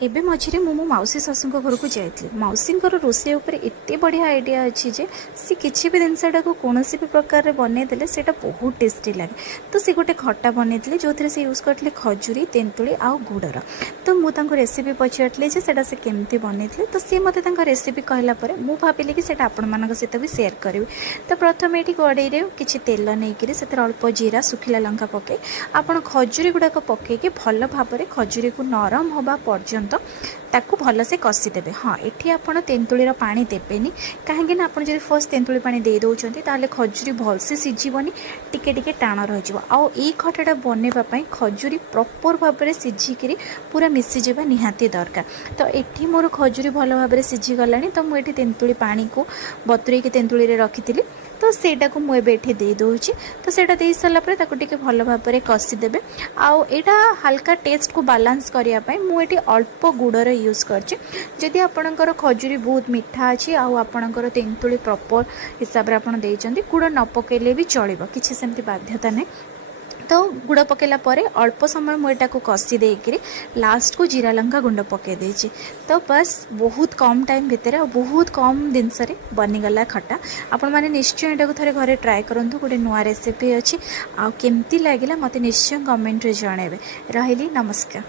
एबे मझिरे मो मौसी शाशु घर को जाइए मौसी रोषे एत बढ़िया आइडिया अच्छी जे सी किसी भी जिनसा को कौन भी प्रकार बनईदे से बहुत टेस्टी लगे। तो सी गोटे खटा बनई जो थे यूज करते खजूरी तेंतुली आउ गुड़र। तो मुझे रेसिपी पचारि से केमती बनई तो सी मत रेसिपी कहला मु भाविली कि आपण सहित भी सेयार करी। तो प्रथम ये कड़े किसी तेल नहीं से अल्प जीरा सुखिला लंका पके आपड़ खजूरी गुड़ाक पकईकि भल भाव खजूरी को नरम हवा पर्यंत ताकू भल से कषिदेवे। हाँ ये आपड़ तेंतुलीर पानी देवेनि कहीं आप फर्स्ट तेंतुली पानी दे दौरान ताले खजूरी भलसे सीझीबनी टिके टिके टाण रही। खटाटा बनवाई खजूरी प्रॉपर भाव में सीझिकी पूरा मिसीजा निहाती दरकार। तो ये मोर खजूरी भल भाव में सीझीगला तो मुझे तेंतुली पानी को बतुरेकी तेंतुली रखी तो सेटा को मुझे दे दूची। तो सेटा दे सारापर टे भल भाव में कषिदेवे। आउ यहाँ हल्का टेस्ट को बालांस करने मुझे अल्प गुड़र यूज करदी आपणकर खजूरी बहुत मीठा अच्छी आपणकर तेंतुली प्रॉपर हिसाब से गुड़ न पकेले भी चलो किसी सेमती बाध्यता नहीं। तो गुड़ पकेला परे अल्प समय मुझे कषि देकर लास्ट को जीरा लंका गुंड पके देछि। तो बस बहुत कम टाइम भितर बहुत कम जिनस बनीगला खटा। आपण मैंने निश्चय यहाँ थे घरे ट्राए करूँ गोटे नुआ रेसिपी अच्छी आमती लगे मत निश्चय कमेंट रे जनइबे। रही नमस्कार।